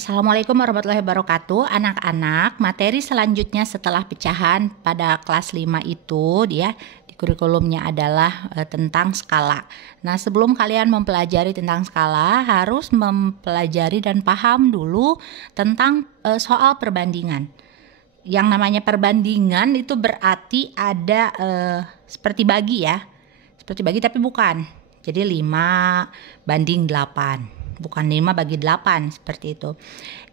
Assalamualaikum warahmatullahi wabarakatuh. Anak-anak, materi selanjutnya setelah pecahan pada kelas 5 itu dia di kurikulumnya adalah tentang skala. Nah, sebelum kalian mempelajari tentang skala, harus mempelajari dan paham dulu tentang soal perbandingan. Yang namanya perbandingan itu berarti ada seperti bagi ya. Seperti bagi tapi bukan. Jadi 5 banding 8. Bukan 5 bagi 8 seperti itu.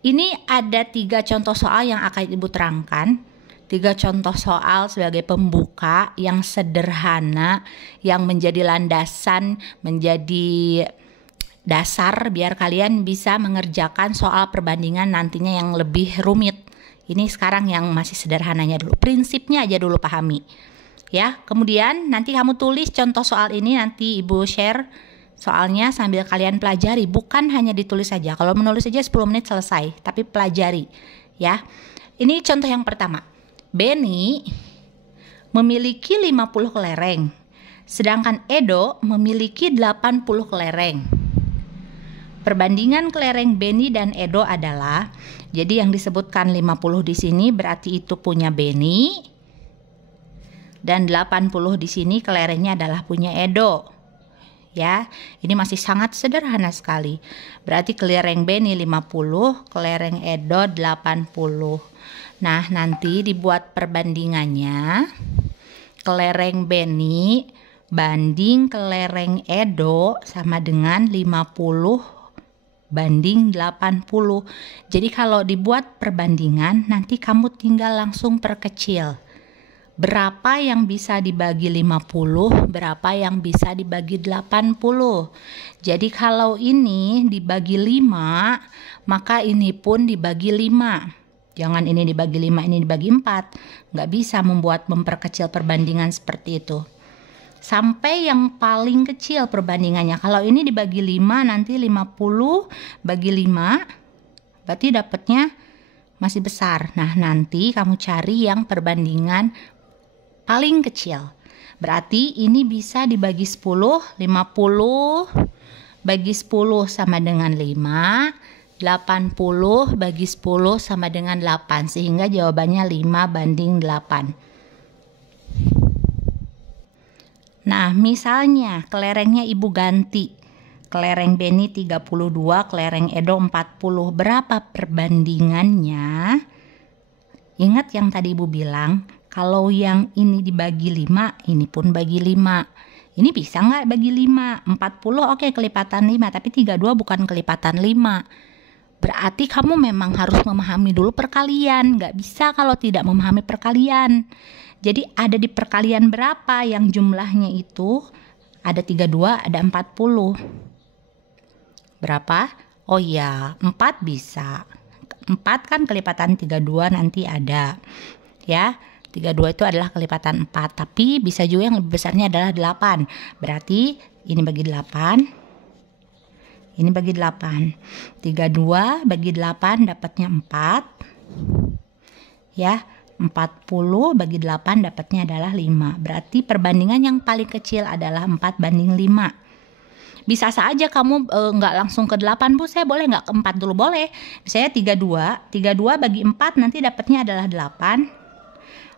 Ini ada 3 contoh soal yang akan Ibu terangkan. 3 contoh soal sebagai pembuka yang sederhana, yang menjadi landasan, menjadi dasar biar kalian bisa mengerjakan soal perbandingan nantinya yang lebih rumit. Ini sekarang yang masih sederhananya dulu. Prinsipnya aja dulu pahami. Ya, kemudian nanti kamu tulis contoh soal ini, nanti Ibu share soalnya sambil kalian pelajari, bukan hanya ditulis saja. Kalau menulis saja 10 menit selesai, tapi pelajari ya. Ini contoh yang pertama. Benny memiliki 50 kelereng, sedangkan Edo memiliki 80 kelereng. Perbandingan kelereng Benny dan Edo adalah, jadi yang disebutkan 50 di sini berarti itu punya Benny, dan 80 di sini kelerengnya adalah punya Edo. Ya, ini masih sangat sederhana sekali. Berarti kelereng Benny 50, kelereng Edo 80. Nah, nanti dibuat perbandingannya. Kelereng Benny banding kelereng Edo sama dengan 50 banding 80. Jadi kalau dibuat perbandingan, nanti kamu tinggal langsung perkecil. Berapa yang bisa dibagi 50, berapa yang bisa dibagi 80. Jadi kalau ini dibagi 5, maka ini pun dibagi 5. Jangan ini dibagi 5, ini dibagi 4. Nggak bisa memperkecil perbandingan seperti itu. Sampai yang paling kecil perbandingannya. Kalau ini dibagi 5, nanti 50 bagi 5, berarti dapatnya masih besar. Nah, nanti kamu cari yang perbandingan paling kecil. Berarti ini bisa dibagi 10, 50 bagi 10 sama dengan 5, 80 bagi 10 sama dengan 8, sehingga jawabannya 5 banding 8. Nah, misalnya kelerengnya Ibu ganti. Kelereng Benny 32, kelereng Edo 40. Berapa perbandingannya? Ingat yang tadi Ibu bilang, kalau yang ini dibagi 5, ini pun bagi 5. Ini bisa nggak bagi 5? 40 oke, kelipatan 5, tapi 32 bukan kelipatan 5. Berarti kamu memang harus memahami dulu perkalian. Nggak bisa kalau tidak memahami perkalian. Jadi ada di perkalian berapa yang jumlahnya itu ada 32, ada 40. Berapa? Oh iya, 4 bisa. 4 kan kelipatan 32 nanti ada. Ya. 32 itu adalah kelipatan 4, tapi bisa juga yang lebih besarnya adalah 8. Berarti ini bagi 8, ini bagi 8. 32 bagi 8 dapatnya 4. Ya, 40 bagi 8 dapatnya adalah 5. Berarti perbandingan yang paling kecil adalah 4 banding 5. Bisa saja kamu nggak langsung ke 8, Bu, saya boleh nggak ke 4 dulu? Boleh. Misalnya 32 bagi 4 nanti dapatnya adalah 8.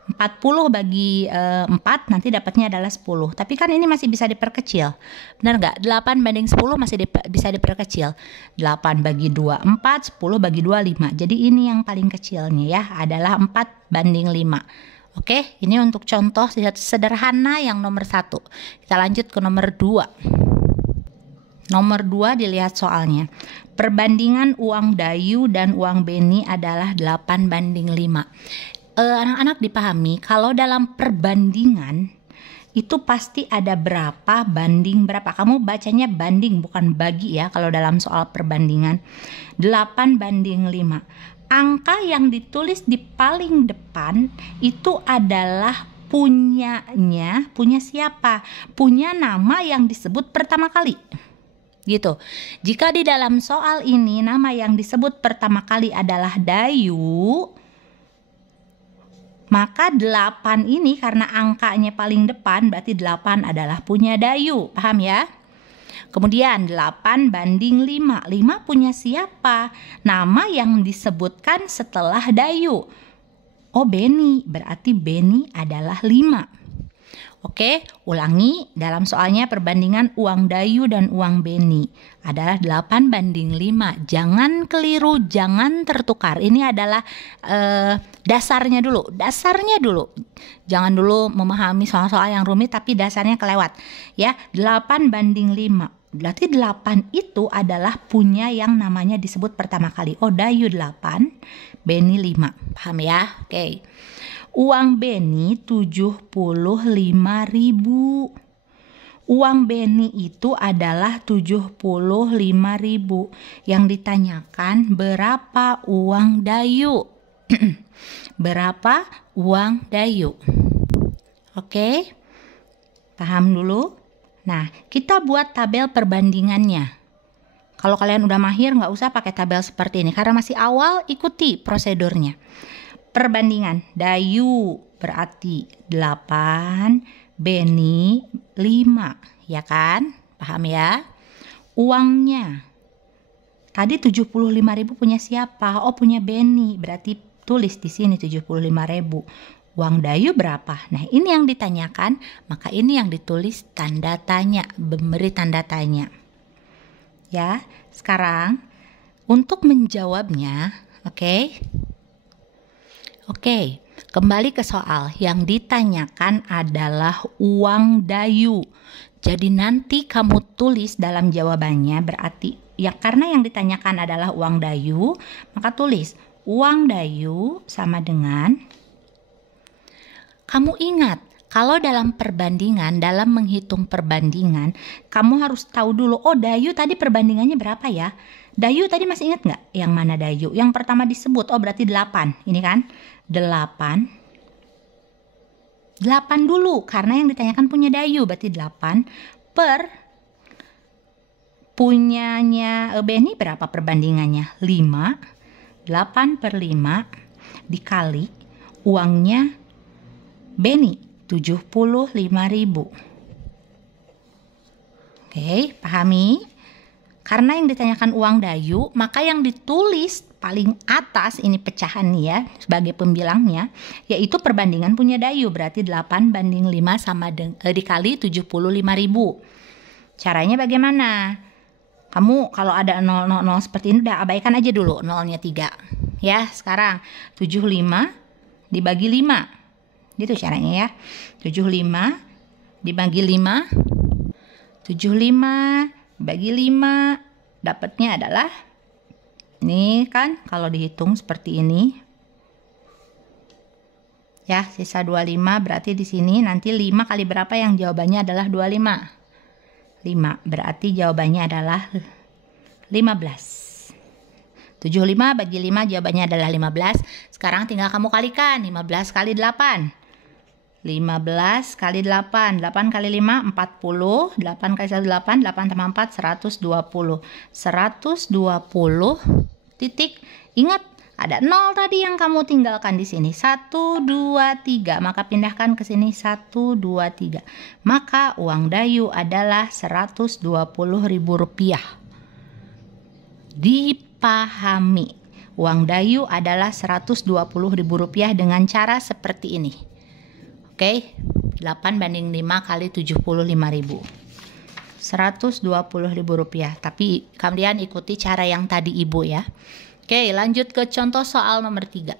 40 bagi 4 nanti dapatnya adalah 10. Tapi kan ini masih bisa diperkecil. Benar nggak? 8 banding 10 masih bisa diperkecil. 8 bagi 2, 4. 10 bagi 2, 5. Jadi ini yang paling kecilnya ya, adalah 4 banding 5. Oke, ini untuk contoh sederhana yang nomor 1. Kita lanjut ke nomor 2. Nomor 2 dilihat soalnya. Perbandingan uang Dayu dan uang Benny adalah 8 banding 5. Anak-anak dipahami kalau dalam perbandingan itu pasti ada berapa banding berapa. Kamu bacanya banding bukan bagi ya kalau dalam soal perbandingan. 8 banding 5. Angka yang ditulis di paling depan itu adalah punya siapa? Punya nama yang disebut pertama kali. Gitu. Jika di dalam soal ini nama yang disebut pertama kali adalah Dayu, maka 8 ini karena angkanya paling depan berarti 8 adalah punya Dayu. Paham ya? Kemudian 8 banding 5. 5 punya siapa? Nama yang disebutkan setelah Dayu. Oh, Beni. Berarti Beni adalah 5. Oke, ulangi dalam soalnya perbandingan uang Dayu dan uang Beni adalah 8 banding 5. Jangan keliru, jangan tertukar. Ini adalah dasarnya dulu. Jangan dulu memahami soal-soal yang rumit tapi dasarnya kelewat. Ya, 8 banding 5. Berarti 8 itu adalah punya yang namanya disebut pertama kali. Oh, Dayu 8, Beni 5. Paham ya? Oke. Uang Beni 75.000. Uang Beni itu adalah 75.000. Yang ditanyakan berapa uang Dayu? Berapa uang Dayu? Oke? Paham dulu? Nah, kita buat tabel perbandingannya. Kalau kalian udah mahir nggak usah pakai tabel seperti ini. Karena masih awal, ikuti prosedurnya. Perbandingan Dayu berarti 8, Beni 5, ya kan? Paham ya? Uangnya tadi 75.000 punya siapa? Oh, punya Beni. Berarti tulis di sini 75.000. Uang Dayu berapa? Nah, ini yang ditanyakan, maka ini yang ditulis tanda tanya, memberi tanda tanya. Ya, sekarang untuk menjawabnya, oke, kembali ke soal. Yang ditanyakan adalah uang Dayu. Jadi nanti kamu tulis dalam jawabannya berarti ya, karena yang ditanyakan adalah uang Dayu, maka tulis uang Dayu sama dengan, kamu ingat kalau dalam perbandingan, dalam menghitung perbandingan, kamu harus tahu dulu, oh Dayu tadi perbandingannya berapa ya? Dayu tadi masih ingat nggak? Yang mana Dayu? Yang pertama disebut, oh berarti 8. Ini kan 8 dulu, karena yang ditanyakan punya Dayu, berarti 8 per punyanya Beni berapa perbandingannya? 5. 8 per 5 dikali uangnya Beni 75.000. Oke, pahami? Karena yang ditanyakan uang Dayu, maka yang ditulis paling atas ini pecahan nih ya, sebagai pembilangnya, yaitu perbandingan punya Dayu. Berarti 8 banding 5 sama dikali 75.000. Caranya bagaimana? Kamu kalau ada 0, 0, 0 seperti ini udah abaikan aja dulu 0-nya 3. Ya, sekarang 75 dibagi 5. Gitu caranya ya. 75 dibagi 5. 75 bagi 5, dapatnya adalah ini kan, kalau dihitung seperti ini ya, sisa 25. Berarti di sini nanti 5 kali berapa yang jawabannya adalah 25. 5 berarti jawabannya adalah 15. 75 bagi 5 jawabannya adalah 15. Sekarang tinggal kamu kalikan 15 kali 8. 15 kali 8, 8 kali 5, 40, 8 kali 1, 8, 8 tambah 4, 120. 120 titik, ingat ada 0 tadi yang kamu tinggalkan di sini, 1, 2, 3, maka pindahkan ke sini 1, 2, 3. Maka uang Dayu adalah Rp120.000. Dipahami, uang Dayu adalah Rp120.000 dengan cara seperti ini. Oke, 8 banding 5 kali 75.000. Rp120.000. Tapi kalian ikuti cara yang tadi Ibu ya. Oke, lanjut ke contoh soal nomor 3.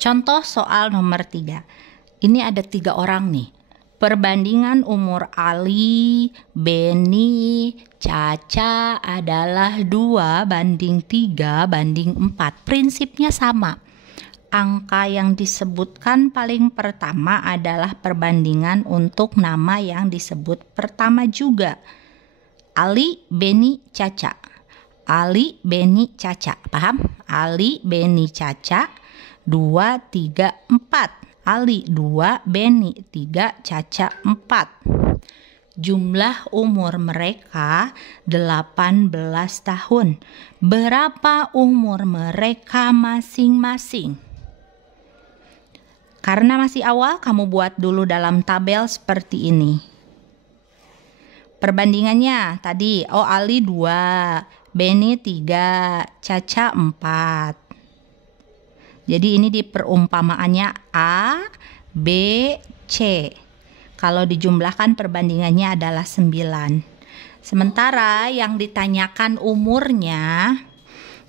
Contoh soal nomor 3. Ini ada 3 orang nih. Perbandingan umur Ali, Beni, Caca adalah 2 banding 3 banding 4. Prinsipnya sama. Angka yang disebutkan paling pertama adalah perbandingan untuk nama yang disebut pertama juga. Ali, Beni, Caca. Ali, Beni, Caca. Paham? Ali, Beni, Caca. 2, 3, 4. Ali 2, Beni 3, Caca 4. Jumlah umur mereka 18 tahun. Berapa umur mereka masing-masing? Karena masih awal, kamu buat dulu dalam tabel seperti ini. Perbandingannya tadi, Ali 2, Beni 3, Caca 4. Jadi ini di perumpamaannya A, B, C. Kalau dijumlahkan perbandingannya adalah 9. Sementara yang ditanyakan umurnya,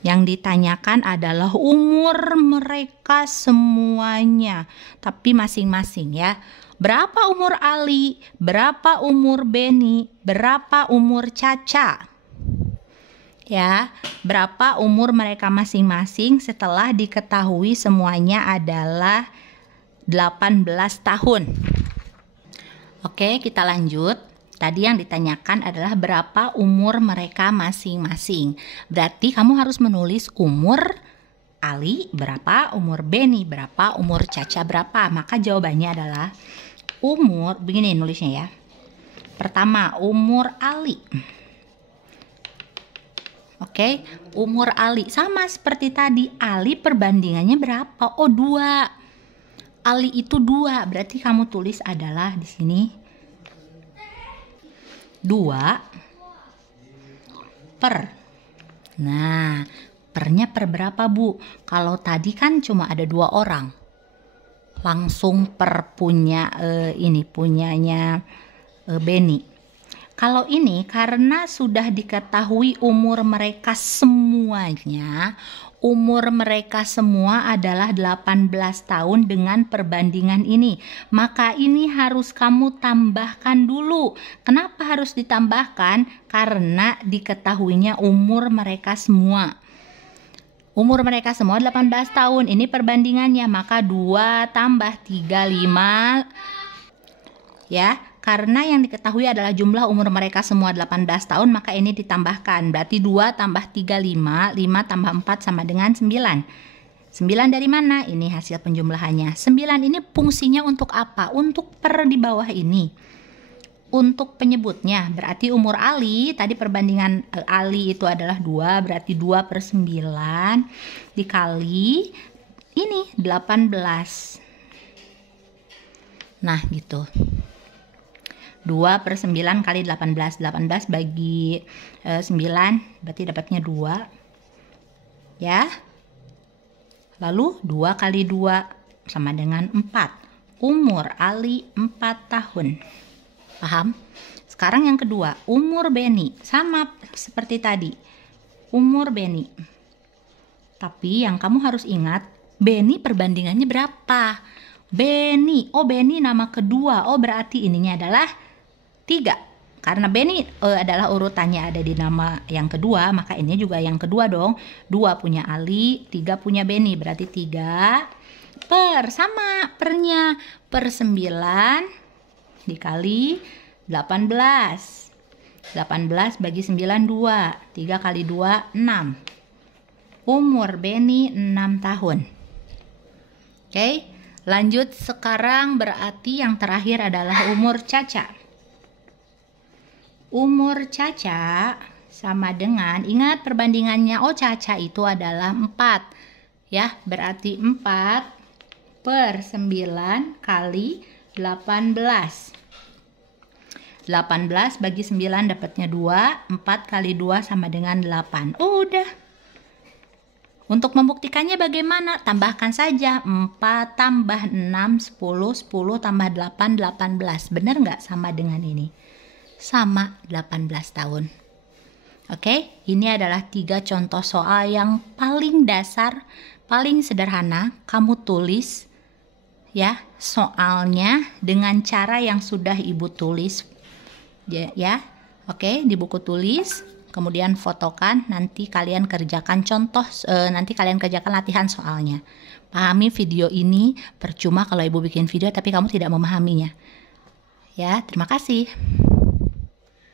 yang ditanyakan adalah umur mereka semuanya, tapi masing-masing ya. Berapa umur Ali, berapa umur Beni, berapa umur Caca? Ya, berapa umur mereka masing-masing setelah diketahui semuanya adalah 18 tahun. Oke, kita lanjut. Tadi yang ditanyakan adalah berapa umur mereka masing-masing. Berarti kamu harus menulis umur Ali berapa, umur Beni berapa, umur Caca berapa. Maka jawabannya adalah umur, begini nulisnya ya. Pertama, umur Ali. Oke, umur Ali sama seperti tadi. Ali perbandingannya berapa? 2. Ali itu 2. Berarti kamu tulis adalah di sini 2 per. Nah, pernya per berapa, Bu? Kalau tadi kan cuma ada 2 orang. Langsung per punyanya Beni. Kalau ini karena sudah diketahui umur mereka semuanya, umur mereka semua adalah 18 tahun dengan perbandingan ini. Maka ini harus kamu tambahkan dulu. Kenapa harus ditambahkan? Karena diketahuinya umur mereka semua. Umur mereka semua 18 tahun. Ini perbandingannya. Maka 2 tambah 3, 5. Ya, karena yang diketahui adalah jumlah umur mereka semua 18 tahun, maka ini ditambahkan. Berarti 2 tambah 3, 5. 5 tambah 4 sama dengan 9. 9 dari mana? Ini hasil penjumlahannya. 9 ini fungsinya untuk apa? Untuk per di bawah ini. Untuk penyebutnya. Berarti umur Ali, tadi perbandingan Ali itu adalah 2. Berarti 2 per 9 dikali ini 18. Nah gitu. 2 per 9 kali 18. 18 bagi 9 berarti dapatnya 2. Ya. Lalu 2 kali 2 sama dengan 4. Umur Ali 4 tahun. Paham? Sekarang yang kedua, umur Beni. Sama seperti tadi. Umur Beni. Tapi yang kamu harus ingat, Beni perbandingannya berapa? Beni. Oh, Beni nama kedua. Oh, berarti ininya adalah 3. Karena Beni adalah urutannya ada di nama yang kedua, maka ini juga yang kedua dong. 2 punya Ali, 3 punya Beni. Berarti 3 per, sama pernya, per 9 dikali 18. 18 bagi 9, 2. 3 kali 2, 6. Umur Beni 6 tahun. Oke, lanjut sekarang berarti yang terakhir adalah umur Caca. Umur Caca sama dengan, ingat perbandingannya, Caca itu adalah 4. Ya, berarti 4 per 9 kali 18. 18 bagi 9 dapatnya 2. 4 kali 2 sama dengan 8. Udah. Untuk membuktikannya bagaimana? Tambahkan saja. 4 tambah 6, 10. 10 tambah 8, 18. Benar nggak sama dengan ini? Sama, 18 tahun. Oke, ini adalah 3 contoh soal yang paling dasar, paling sederhana. Kamu tulis ya soalnya dengan cara yang sudah Ibu tulis ya. Oke, di buku tulis, kemudian fotokan, nanti kalian kerjakan nanti kalian kerjakan latihan soalnya. Pahami video ini, percuma kalau Ibu bikin video tapi kamu tidak memahaminya. Ya, terima kasih.